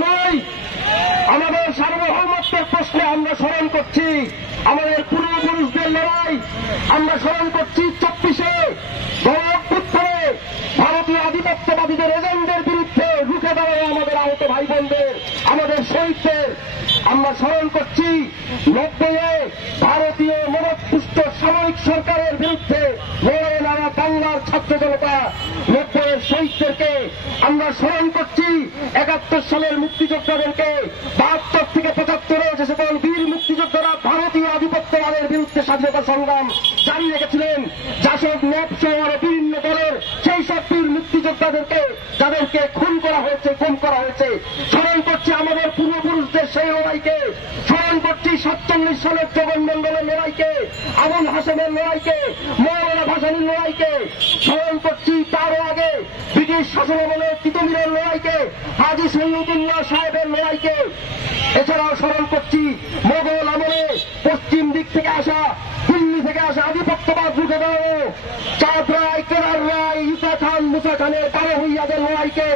নয়, আমাদের সার্বভৌমত্বের প্রশ্নে আমরা স্মরণ করছি আমাদের পূর্বপুরুষদের লড়াই। আমরা স্মরণ করছি 24-এ গণঅভ্যুত্থানে ভারতীয় আধিপত্যবাদীদের এজেন্টদের বিরুদ্ধে রুখে দাঁড়ানো আমাদের আহত ভাই বোনদের, আমাদের শহীদদের। আমরা স্মরণ করছি 90-এ ভারতীয় মদতপুষ্ট সামরিক সরকারের বিরুদ্ধে লড়াই নানা বাংলার ছাত্র জনতা 90-এর শহীদদেরকে। আমরা স্মরণ করছি 71 সালের মুক্তিযোদ্ধাদেরকে, 72 থেকে 75-এ যে সকল বীর মুক্তিযোদ্ধারা ভারতীয় আধিপত্যবাদের বিরুদ্ধে স্বাধীনতা সংগ্রাম জারি রেখেছিলেন, জাসদ ন্যাপসহ বিভিন্ন দলের সেই সব বীর মুক্তিযোদ্ধাদেরকে, যাদেরকে খুন করা হয়েছে, গুম করা হয়েছে। স্মরণ করছি আমাদের পূর্বপুরুষদের সেই লড়াইকে। স্মরণ করছি 47 সালের জগন মন্ডলের লড়াইকে, আবুল হাসেমের লড়াইকে, মৌলানা ভাসানীর লড়াইকে। স্মরণ করছি তারও আগে ব্রিটিশ শাসনামলে তিতুমিরের লড়াইকে, হাজী সৈয়দুল্লাহ সাহেবের লড়াইকে। এছাড়াও স্মরণ করছি মোগল আমলে পশ্চিম দিক থেকে আসা, দিল্লি থেকে আসা আধিপত্যবাদ রুখে দাঁড়ানো চাঁদ রায়, কেরার রায়, ইসা খান, মুসা খানের, কালো হইয়াদের লড়াইকে।